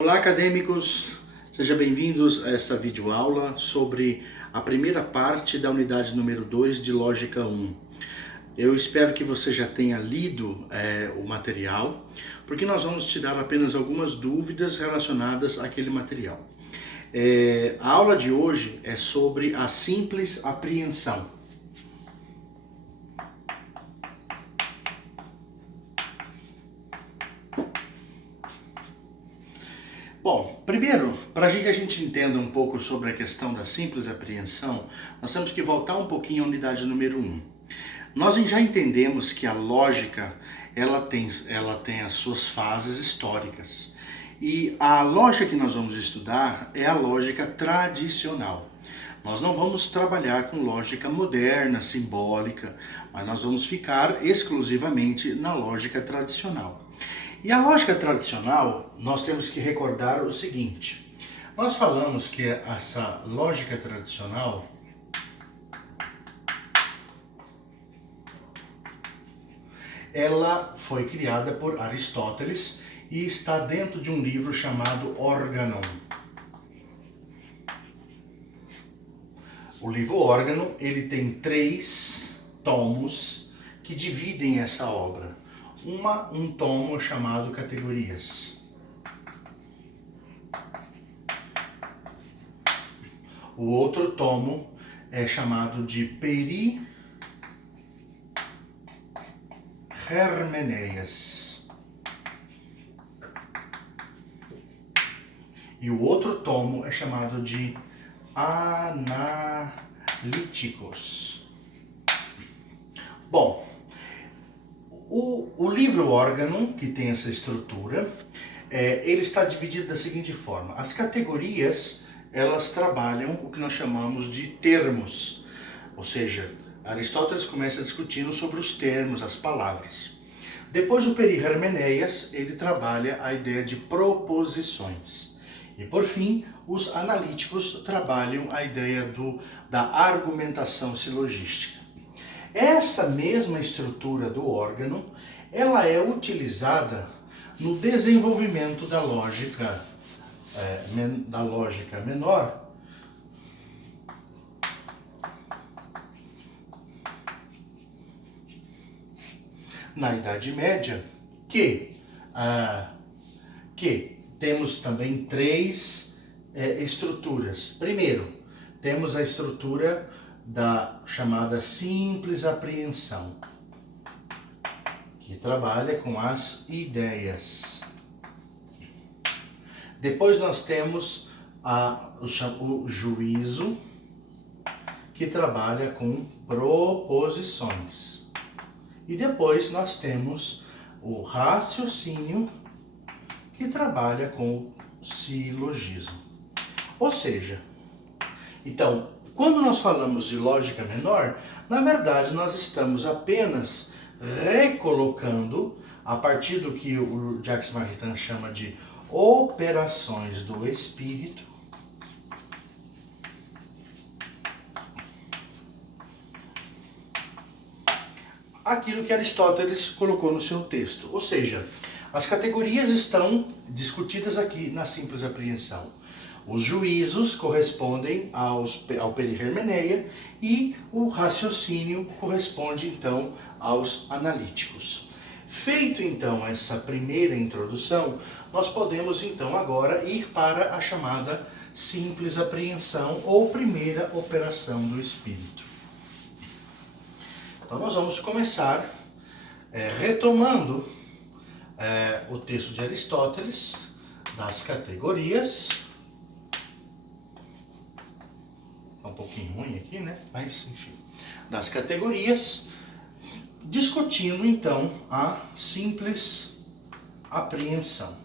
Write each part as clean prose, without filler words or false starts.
Olá, acadêmicos! Sejam bem-vindos a esta videoaula sobre a primeira parte da unidade número 2 de Lógica 1. Eu espero que você já tenha lido o material, porque nós vamos tirar apenas algumas dúvidas relacionadas àquele material. A aula de hoje é sobre a simples apreensão. Bom, primeiro, para que a gente entenda um pouco sobre a questão da simples apreensão, nós temos que voltar um pouquinho à unidade número 1. Nós já entendemos que a lógica ela tem as suas fases históricas. E a lógica que nós vamos estudar é a lógica tradicional. Nós não vamos trabalhar com lógica moderna, simbólica, mas nós vamos ficar exclusivamente na lógica tradicional. E a lógica tradicional, nós temos que recordar o seguinte. Nós falamos que essa lógica tradicional ela foi criada por Aristóteles e está dentro de um livro chamado Organon. O livro Organon, ele tem 3 tomos que dividem essa obra. Um tomo chamado Categorias. O outro tomo é chamado de Perihermeneias. E o outro tomo é chamado de Analíticos. Bom, o livro Organon, que tem essa estrutura, ele está dividido da seguinte forma. As categorias, elas trabalham o que nós chamamos de termos. Ou seja, Aristóteles começa discutindo sobre os termos, as palavras. Depois o Perihermeneias, ele trabalha a ideia de proposições. E por fim, os analíticos trabalham a ideia da argumentação silogística. Essa mesma estrutura do Organon, ela é utilizada no desenvolvimento da lógica menor, na Idade Média, que temos também 3 estruturas. Primeiro, temos a estrutura da chamada simples apreensão, que trabalha com as ideias. Depois nós temos o juízo, que trabalha com proposições. E depois nós temos o raciocínio, que trabalha com o silogismo. Ou seja, então, quando nós falamos de lógica menor, na verdade nós estamos apenas recolocando, a partir do que o Jacques Maritain chama de operações do espírito, aquilo que Aristóteles colocou no seu texto. Ou seja, as categorias estão discutidas aqui na simples apreensão. Os juízos correspondem ao Perihermeneia e o raciocínio corresponde então aos analíticos. Feito então essa primeira introdução, nós podemos então agora ir para a chamada simples apreensão ou primeira operação do espírito. Então nós vamos começar retomando o texto de Aristóteles, das categorias. Um pouquinho ruim aqui, né? Mas, enfim, das categorias, discutindo, então, a simples apreensão.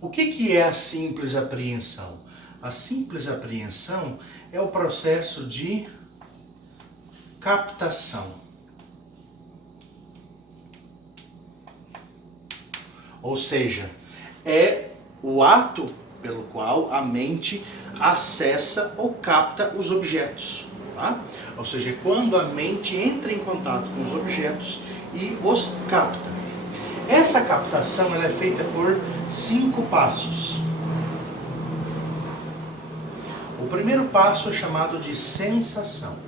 O que é a simples apreensão? A simples apreensão é o processo de captação. Ou seja, é o ato pelo qual a mente acessa ou capta os objetos. Tá? Ou seja, quando a mente entra em contato com os objetos e os capta. Essa captação ela é feita por 5 passos. primeiro passo é chamado de sensação.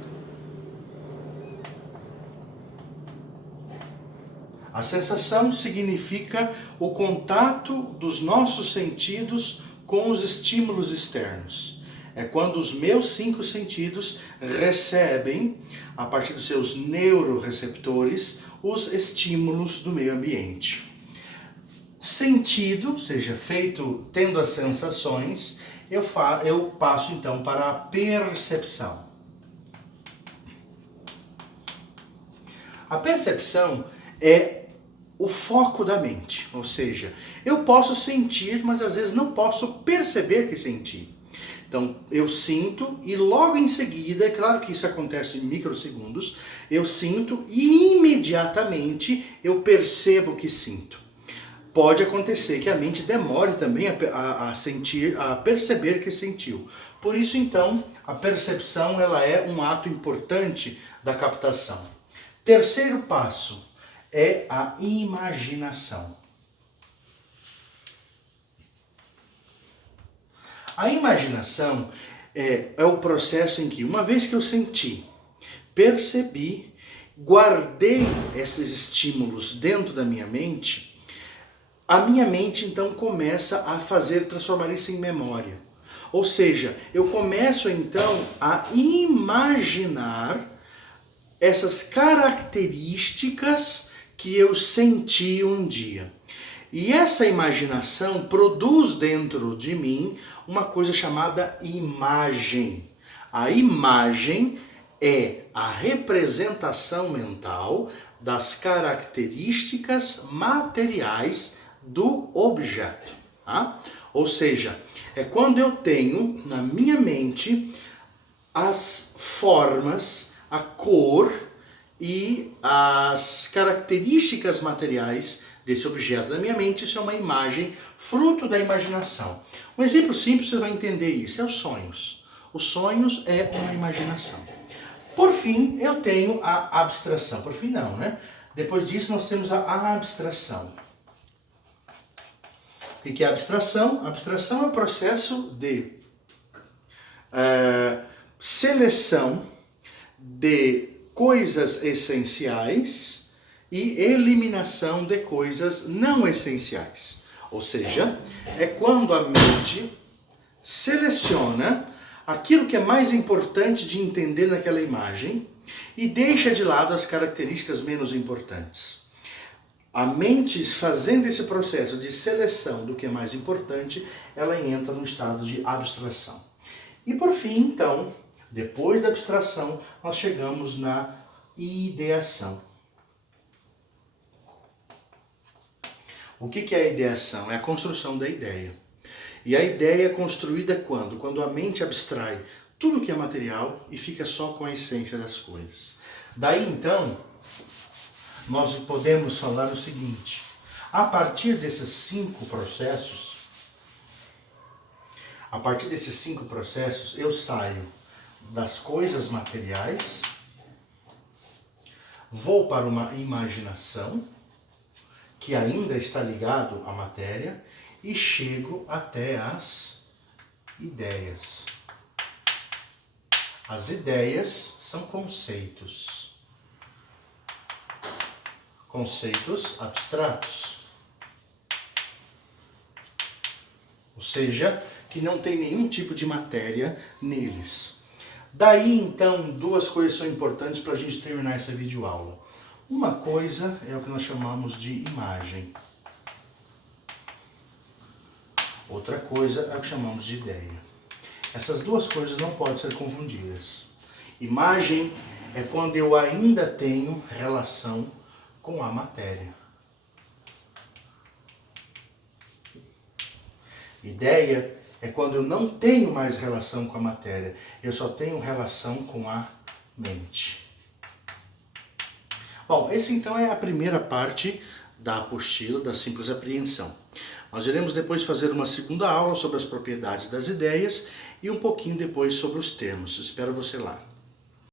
A sensação significa o contato dos nossos sentidos com os estímulos externos. É quando os meus 5 sentidos recebem, a partir dos seus neuroreceptores, os estímulos do meio ambiente. Sentido, seja feito tendo as sensações, eu passo então para a percepção. A percepção é o foco da mente, ou seja, eu posso sentir, mas às vezes não posso perceber que senti. Então, eu sinto e logo em seguida, é claro que isso acontece em microsegundos, eu sinto e imediatamente eu percebo que sinto. Pode acontecer que a mente demore também a sentir, a perceber que sentiu. Por isso, então, a percepção ela é um ato importante da captação. Terceiro passo é a imaginação. A imaginação é o processo em que, uma vez que eu senti, percebi, guardei esses estímulos dentro da minha mente, a minha mente então começa a transformar isso em memória. Ou seja, eu começo então a imaginar essas características que eu senti um dia. E essa imaginação produz dentro de mim uma coisa chamada imagem. A imagem é a representação mental das características materiais do objeto. Tá? Ou seja, é quando eu tenho na minha mente as formas, a cor e as características materiais desse objeto da minha mente. Isso é uma imagem, fruto da imaginação. Um exemplo simples, você vai entender isso, é os sonhos. Os sonhos é uma imaginação. Por fim, eu tenho a abstração. Por fim não, né? Depois disso nós temos a abstração. O que é a abstração? A abstração é o processo de seleção de coisas essenciais e eliminação de coisas não essenciais. Ou seja, é quando a mente seleciona aquilo que é mais importante de entender naquela imagem e deixa de lado as características menos importantes. A mente, fazendo esse processo de seleção do que é mais importante, ela entra no estado de abstração. E por fim, então, depois da abstração, nós chegamos na ideação. O que é a ideação? É a construção da ideia. E a ideia é construída quando? Quando a mente abstrai tudo que é material e fica só com a essência das coisas. Daí então, nós podemos falar o seguinte: a partir desses 5 processos, eu saio das coisas materiais, vou para uma imaginação, que ainda está ligado à matéria, e chego até as ideias. As ideias são conceitos. Conceitos abstratos. Ou seja, que não tem nenhum tipo de matéria neles. Daí, então, 2 coisas são importantes para a gente terminar essa videoaula. Uma coisa é o que nós chamamos de imagem. Outra coisa é o que chamamos de ideia. Essas 2 coisas não podem ser confundidas. Imagem é quando eu ainda tenho relação com a matéria. Ideia é quando eu não tenho mais relação com a matéria, eu só tenho relação com a mente. Bom, esse então é a primeira parte da apostila da simples apreensão. Nós iremos depois fazer uma segunda aula sobre as propriedades das ideias e um pouquinho depois sobre os termos. Espero você lá.